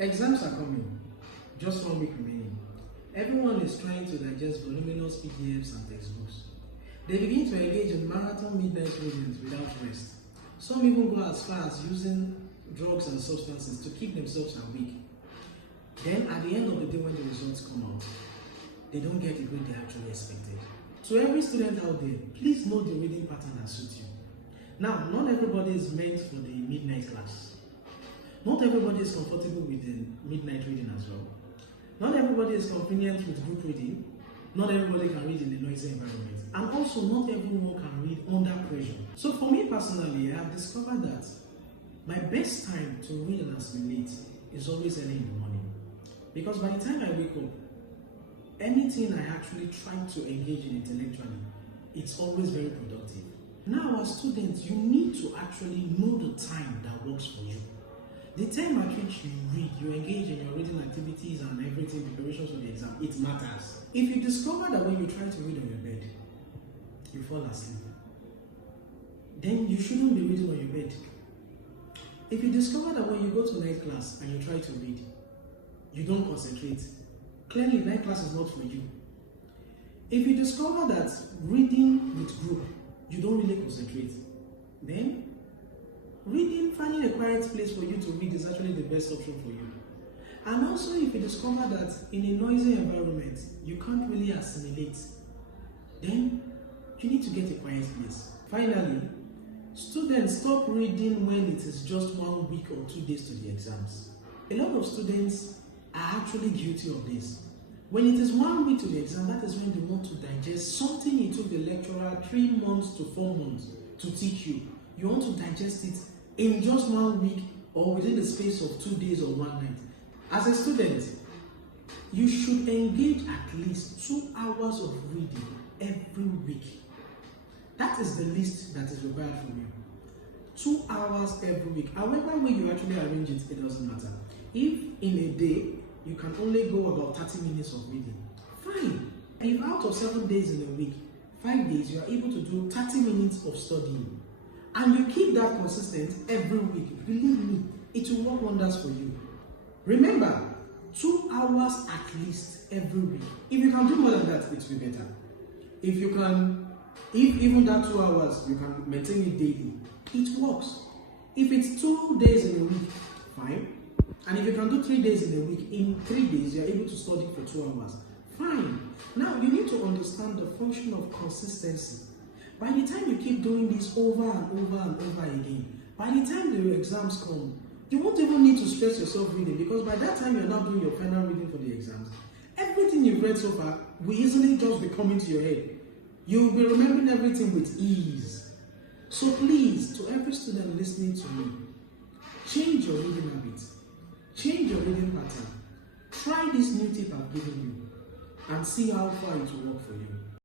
Exams are coming. Just 1 week remaining. Everyone is trying to digest voluminous PDFs and textbooks. They begin to engage in marathon midnight readings without rest. Some even go as far as using drugs and substances to keep themselves awake. Then at the end of the day when the results come out, they don't get the grade they actually expected. So every student out there, please know the reading pattern that suits you. Now, not everybody is meant for the midnight class. Not everybody is comfortable with the midnight reading as well. Not everybody is convenient with group reading. Not everybody can read in a noisy environment. And also, not everyone can read under pressure. So for me personally, I have discovered that my best time to read and assimilate is always early in the morning. Because by the time I wake up, anything I actually try to engage in intellectually, it's always very productive. Now as students, you need to actually know the time that works for you. The time at which you read, you engage in your reading activities and everything, preparations for the exam, it matters. If you discover that when you try to read on your bed, you fall asleep, then you shouldn't be reading on your bed. If you discover that when you go to night class and you try to read, you don't concentrate, clearly night class is not for you. If you discover that reading with group, you don't really concentrate, then finding a quiet place for you to read is actually the best option for you. And also, if you discover that in a noisy environment, you can't really assimilate, then you need to get a quiet place. Finally, students, stop reading when it is just 1 week or 2 days to the exams. A lot of students are actually guilty of this. When it is 1 week to the exam, that is when they want to digest something it took the lecturer 3 months to 4 months to teach you. You want to digest it in just 1 week or within the space of 2 days or 1 night. As a student, you should engage at least 2 hours of reading every week. That is the least that is required from you. 2 hours every week. However way you actually arrange it, it doesn't matter. If in a day, you can only go about 30 minutes of reading, fine. If out of 7 days in a week, 5 days, you are able to do 30 minutes of studying, and you keep that consistent every week, believe me, it will work wonders for you. Remember, 2 hours at least every week. If you can do more than that, it will be better. If even that 2 hours, you can maintain it daily, it works. If it's 2 days in a week, fine. And if you can do 3 days in a week, in 3 days, you are able to study for 2 hours. Fine. Now, you need to understand the function of consistency. By the time you keep doing this over and over and over again, by the time the exams come, you won't even need to stress yourself reading, because by that time you're not doing your final reading for the exams. Everything you've read so far will easily just be coming to your head. You'll be remembering everything with ease. So please, to every student listening to me, change your reading habits. Change your reading pattern. Try this new tip I've given you and see how far it will work for you.